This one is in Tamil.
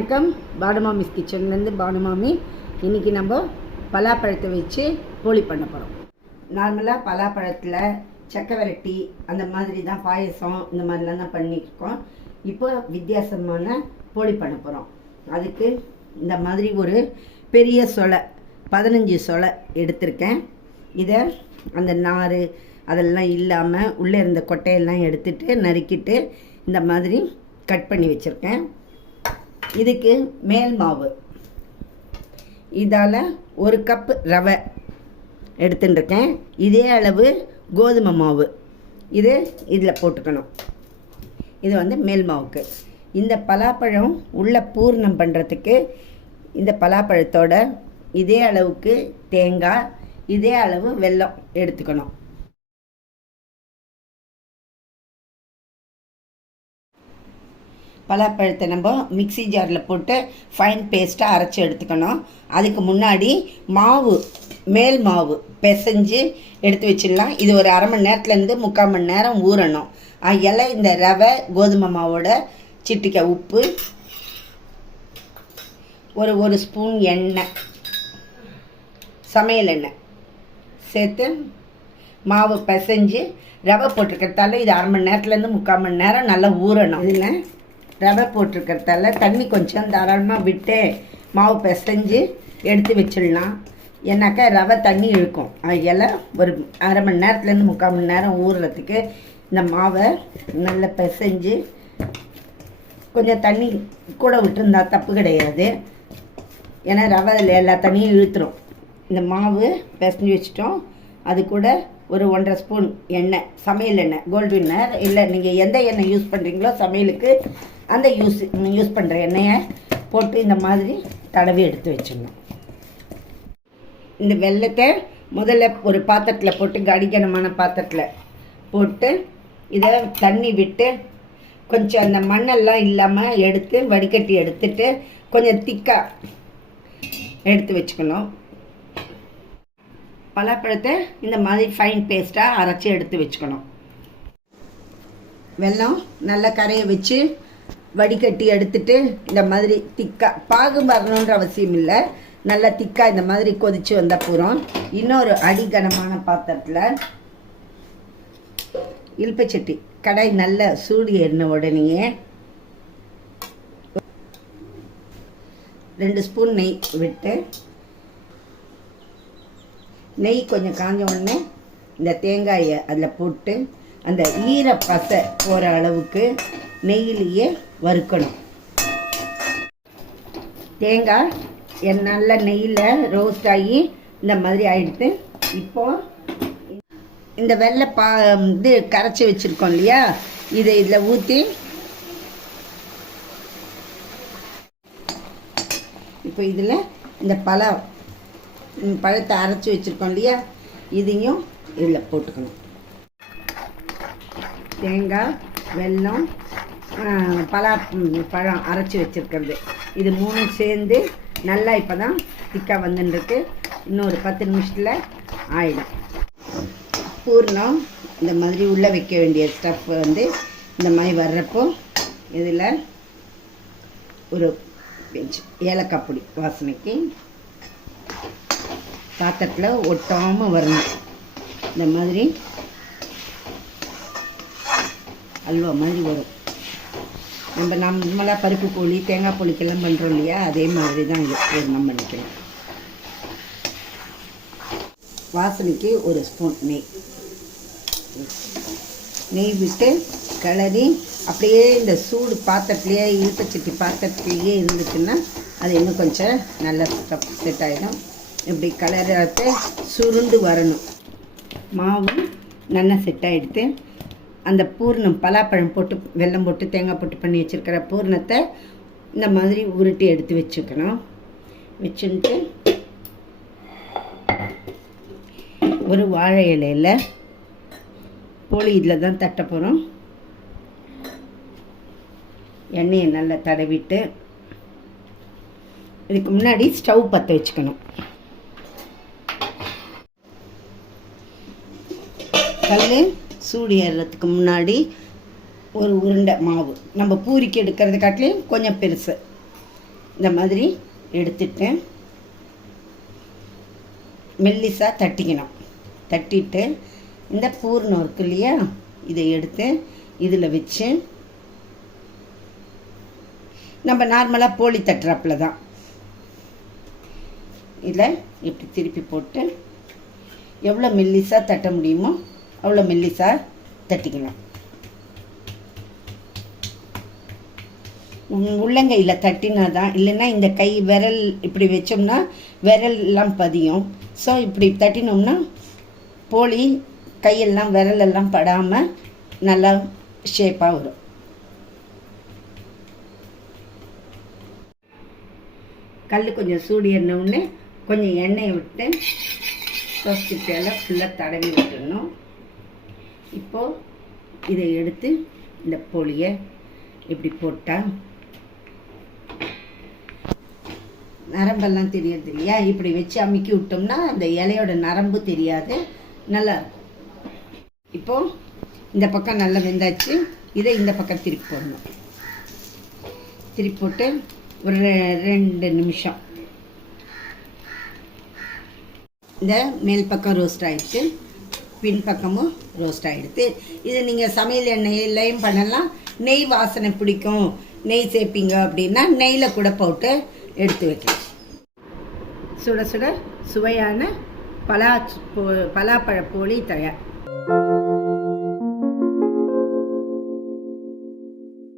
வணக்கம். பானுமாமிஸ் கிச்சன்லேருந்து பானுமாமி. இன்றைக்கி நம்ம பலாப்பழத்தை வச்சு போலி பண்ண போகிறோம். நார்மலாக பலாப்பழத்தில் சக்கை வரட்டி அந்த மாதிரி தான் பாயசம் இந்த மாதிரிலாம் தான் பண்ணியிருக்கோம். இப்போ வித்தியாசமான போலி பண்ண போகிறோம். அதுக்கு இந்த மாதிரி ஒரு பெரிய சொலை 15 சொலை எடுத்திருக்கேன். இதை அந்த நார் அதெல்லாம் இல்லாமல் உள்ளே இருந்த கொட்டையெல்லாம் எடுத்துட்டு நறுக்கிட்டு இந்த மாதிரி கட் பண்ணி வச்சுருக்கேன். இதுக்கு மேல் மாவு இதால் 1 கப்பு ரவை எடுத்துட்டுருக்கேன். இதே அளவு கோதுமை மாவு இதில் போட்டுக்கணும். இது மேல் மாவுக்கு. இந்த பலாப்பழம் உள்ள பூர்ணம் பண்ணுறதுக்கு இந்த பலாப்பழத்தோட இதே அளவுக்கு தேங்காய், இதே அளவு வெல்லம் எடுத்துக்கணும். பலாப்பழத்தை நம்ம மிக்சி ஜாரில் போட்டு ஃபைன் பேஸ்ட்டாக அரைச்சி எடுத்துக்கணும். அதுக்கு முன்னாடி மாவு மேல் மாவு பிசைஞ்சு எடுத்து வச்சிடலாம். இது ஒரு அரை மணி நேரத்துலேருந்து 3/4 மணி நேரம் ஊறணும். அதெல்லாம் இந்த ரவை கோதுமை மாவோட சிட்டிக்கை உப்பு, ஒரு ஸ்பூன் எண்ணெய், சமையல் எண்ணெய் சேர்த்து மாவு பிசைஞ்சு ரவை போட்டிருக்கிறதால இது அரை மணி நேரத்துலேருந்து 3/4 மணி நேரம் நல்லா ஊறணும். இதில் ரவை போட்டிருக்கிறதால தண்ணி கொஞ்சம் தாராளமாக விட்டு மாவு பிசைஞ்சு எடுத்து வச்சிடலாம். ஏன்னாக்கா ரவை தண்ணி இழுக்கும். அதெல்லாம் ஒரு அரை மணி நேரத்துலேருந்து 3/4 மணி நேரம் ஊறுறதுக்கு இந்த மாவை நல்லா பிசைஞ்சு கொஞ்சம் தண்ணி கூட விட்டுருந்தா தப்பு கிடையாது. ஏன்னா ரவை அதில் எல்லா தண்ணியும் இழுத்துரும். இந்த மாவு பிசைஞ்சு வச்சிட்டோம். அது கூட ஒரு 1.5 ஸ்பூன் எண்ணெய், சமையல் எண்ணெய், கோல்டு வின்னர் இல்லை நீங்கள் எந்த எண்ணெய் யூஸ் பண்ணுறீங்களோ சமையலுக்கு அந்த யூஸ் பண்ணுற எண்ணெயை போட்டு இந்த மாதிரி தடவி எடுத்து வச்சிடணும். இந்த வெல்லத்தை முதல்ல ஒரு பாத்திரத்தில் போட்டு கடிகனமான பாத்திரத்தில் போட்டு இதை தண்ணி விட்டு கொஞ்சம் அந்த மண்ணெல்லாம் இல்லாமல் எடுத்து வடிகட்டி எடுத்துட்டு கொஞ்சம் திக்காக எடுத்து வச்சுக்கணும். பலாப்பழத்தை இந்த மாதிரி ஃபைன் பேஸ்ட்டாக அரைச்சி எடுத்து வச்சுக்கணும். வெல்லம் நல்லா கரையை வச்சு வடிகட்டி எடுத்துட்டு இந்த மாதிரி திக்காக பாகு வரணுன்ற அவசியம் இல்லை. நல்லா திக்காக இந்த மாதிரி கொதித்து வந்தால் போகிறோம். இன்னொரு அடிகனமான பாத்திரத்தில் இல்பச்சட்டி கடாய் நல்ல சூடு ஏறின உடனேயே 2 ஸ்பூன் நெய் விட்டு, நெய் கொஞ்சம் காஞ்ச உடனே இந்த தேங்காயை அதில் போட்டு அந்த ஈர பசை போகிற அளவுக்கு நெய்யிலேயே வறுக்கணும். தேங்காய் நல்ல நெய்யில் ரோஸ்ட் ஆகி இந்த மாதிரி ஆகிடுது. இப்போது இந்த வெள்ளை கரைச்சி வச்சுருக்கோம் இல்லையா, இதை இதில் ஊற்றி இப்போ இதில் இந்த பழத்தை அரைச்சி வச்சுருக்கோம் இல்லையா, இதையும் இதில் போட்டுக்கணும். தேங்காய், வெல்லம், பழம் அரைச்சி வச்சுருக்கிறது இது 3 சேர்ந்து நல்லா இப்போ தான் திக்காக வந்துருக்கு. இன்னொரு 10 நிமிஷத்தில் ஆயிடும். பூர்ணம் இந்த மாதிரி உள்ளே வைக்க வேண்டிய ஸ்டஃப் இந்த மாதிரி வர்றப்போ இதில் ஒரு ஏலக்காய் பொடி வாசனைக்கு பாத்திரத்தில் ஒட்டாமல் வரணும். இந்த மாதிரி அல்வா மாதிரி வரும். நம்ம நம்மளாக பருப்பு போலி தேங்காய் போலிக்கெல்லாம் பண்ணுறோம் இல்லையா, அதே மாதிரி தான் இது நம்ம பண்ணிக்கலாம். வாசனைக்கு ஒரு ஸ்பூன் நெய் விட்டு கிளறி அப்படியே இந்த சூடு பாத்திரத்துலேயே இழுப்பச்சட்டி பாத்திரத்துலேயே இருந்துச்சுன்னா அது இன்னும் கொஞ்சம் நல்லா செட் ஆகிடும். இப்படி கலரத்தை சுருண்டு வரணும். மாவு நல்லா செட் ஆகிடுத்து. அந்த பூர்ணம் பலாப்பழம் போட்டு வெல்லம் போட்டு தேங்காய் போட்டு பண்ணி வச்சுருக்கிற பூர்ணத்தை இந்த மாதிரி உருட்டி எடுத்து வச்சுக்கணும். வச்சுட்டு ஒரு வாழை இலையில் போலி இதில் தான் தட்ட போகிறோம். எண்ணெயை நல்லா தடவிட்டு இதுக்கு முன்னாடி ஸ்டவ் பற்ற வச்சுக்கணும். கல் சூடு ஏறுறதுக்கு முன்னாடி ஒரு உருண்டை மாவு, நம்ம பூரிக்கு எடுக்கிறது காட்டிலையும் கொஞ்சம் பெருசு, இந்த மாதிரி எடுத்துட்டு மெல்லிசாக தட்டிக்கணும். தட்டிட்டு இந்த பூர்ணம் இருக்கு இல்லையா, இதை எடுத்து இதில் வச்சு நம்ம நார்மலாக போலி தட்டுறாப்பில் தான் இதில் இப்படி திருப்பி போட்டு எவ்வளோ மெல்லிசாக தட்ட முடியுமோ அவ்வளோ மெல்லிசாக தட்டிக்கணும். உள்ளங்கையில் தட்டினா தான், இல்லைன்னா இந்த கை விரல் இப்படி வச்சோம்னா விரல்லாம் பதியும். ஸோ இப்படி தட்டினோம்னா போலி கையெல்லாம் விரலெல்லாம் படாமல் நல்லா ஷேப்பாக வரும். கல் கொஞ்சம் சூடு எண்ணவுடனே கொஞ்சம் எண்ணெயை விட்டு டோஸ்டில் ஃபுல்லாக தடவி விட்டுடணும். இப்போது இதை எடுத்து இந்த போலியை இப்படி போட்டால் நரம்பெல்லாம் தெரியாது இல்லையா, இப்படி வச்சு அமுக்கி விட்டோம்னா அந்த இலையோட நரம்பு தெரியாது, நல்லாயிருக்கும். இப்போது இந்த பக்கம் நல்லா வெந்தாச்சு. இதை இந்த பக்கம் திருப்பி போடணும். திருப்பி போட்டு ஒரு 2 நிமிஷம் இந்த மேல் பக்கம் ரோஸ்ட் ஆகிடுச்சு, பின் பக்கமும் ரோஸ்ட் ஆகிடுது. இது நீங்கள் சமையல் எண்ணெயிலையும் பண்ணலாம். நெய் வாசனை பிடிக்கும், நெய் சேர்ப்பீங்க அப்படின்னா நெய்யில் கூட போட்டு எடுத்து வைக்கலாம். சுட சுட சுவையான பலாப்பழ போலி தயார்.